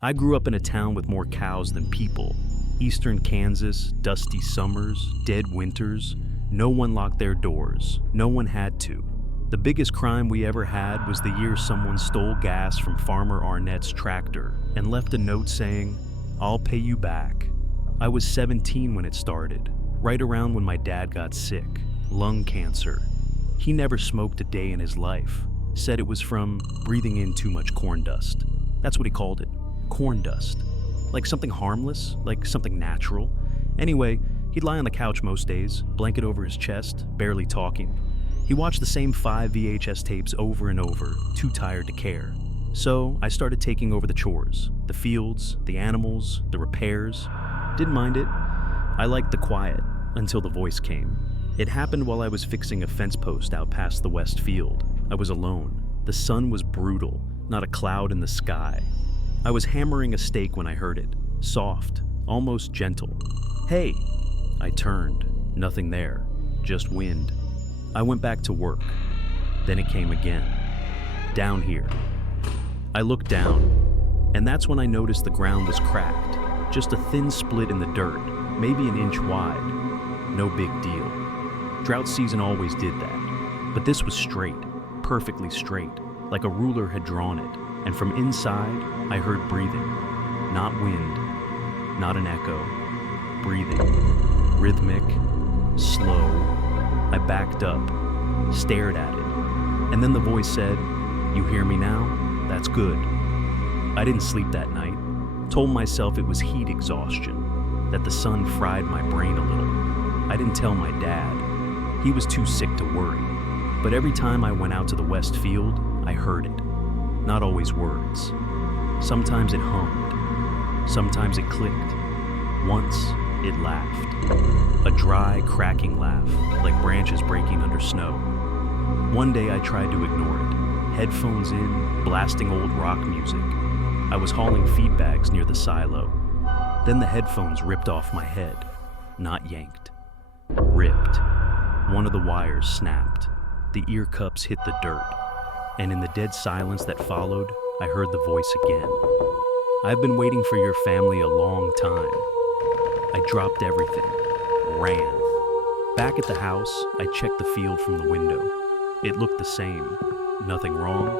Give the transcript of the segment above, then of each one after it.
I grew up in a town with more cows than people. Eastern Kansas, dusty summers, dead winters. No one locked their doors. No one had to. The biggest crime we ever had was the year someone stole gas from Farmer Arnett's tractor and left a note saying, "I'll pay you back." I was 17 when it started, right around when my dad got sick, lung cancer. He never smoked a day in his life, said it was from breathing in too much corn dust. That's what he called it, corn dust. Like something harmless, like something natural. Anyway, he'd lie on the couch most days, blanket over his chest, barely talking. He watched the same 5 VHS tapes over and over, too tired to care. So I started taking over the chores, the fields, the animals, the repairs. Didn't mind it. I liked the quiet, until the voice came. It happened while I was fixing a fence post out past the west field. I was alone. The sun was brutal, not a cloud in the sky. I was hammering a stake when I heard it, soft, almost gentle. "Hey!" I turned, nothing there, just wind. I went back to work. Then it came again. "Down here." I looked down, and that's when I noticed the ground was cracked, just a thin split in the dirt, maybe an inch wide. No big deal. Drought season always did that. But this was straight, perfectly straight, like a ruler had drawn it. And from inside, I heard breathing. Not wind, not an echo. Breathing. Rhythmic, slow. I backed up, stared at it. And then the voice said, "You hear me now? That's good." I didn't sleep that night. Told myself it was heat exhaustion, that the sun fried my brain a little. I didn't tell my dad. He was too sick to worry. But every time I went out to the west field, I heard it. Not always words. Sometimes it hummed. Sometimes it clicked. Once, it laughed. A dry, cracking laugh, like branches breaking under snow. One day I tried to ignore it. Headphones in, blasting old rock music. I was hauling feed bags near the silo. Then the headphones ripped off my head. Not yanked. Ripped. One of the wires snapped. The ear cups hit the dirt. And in the dead silence that followed, I heard the voice again. "I've been waiting for your family a long time." I dropped everything. Ran. Back at the house, I checked the field from the window. It looked the same. Nothing wrong.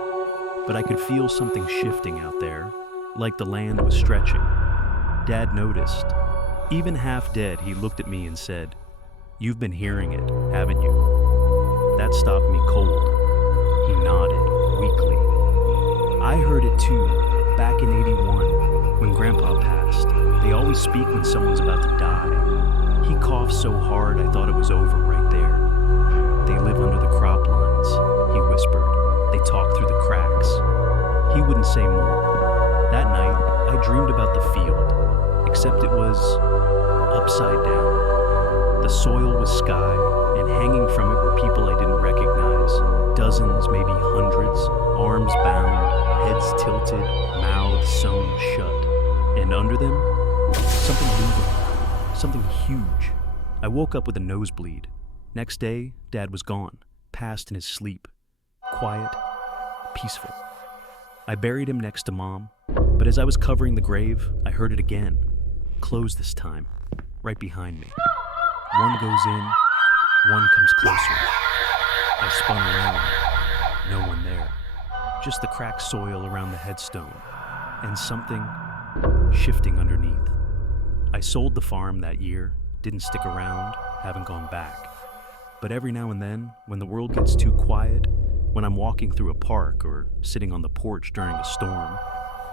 But I could feel something shifting out there, like the land was stretching. Dad noticed. Even half dead, he looked at me and said, "You've been hearing it, haven't you?" That stopped me cold. He nodded, weakly. "I heard it too, back in '81, when Grandpa passed. They always speak when someone's about to die. He coughed so hard I thought it was over right there. They live under the crop lines," he whispered. "They talk through the cracks." He wouldn't say more. That night, I dreamed about the field, except it was upside down. The soil was sky, and hanging from it were people I didn't recognize. Dozens, maybe hundreds, arms bound, heads tilted, mouths sewn shut. And under them, something moving, something huge. I woke up with a nosebleed. Next day, Dad was gone, passed in his sleep. Quiet, peaceful. I buried him next to Mom, but as I was covering the grave, I heard it again. Closed this time, right behind me. One goes in, one comes closer. I spun around. No one there. Just the cracked soil around the headstone. And something shifting underneath. I sold the farm that year, didn't stick around, haven't gone back. But every now and then, when the world gets too quiet, when I'm walking through a park or sitting on the porch during a storm,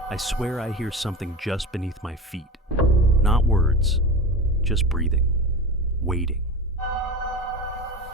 I swear I hear something just beneath my feet. Not words, just breathing, waiting.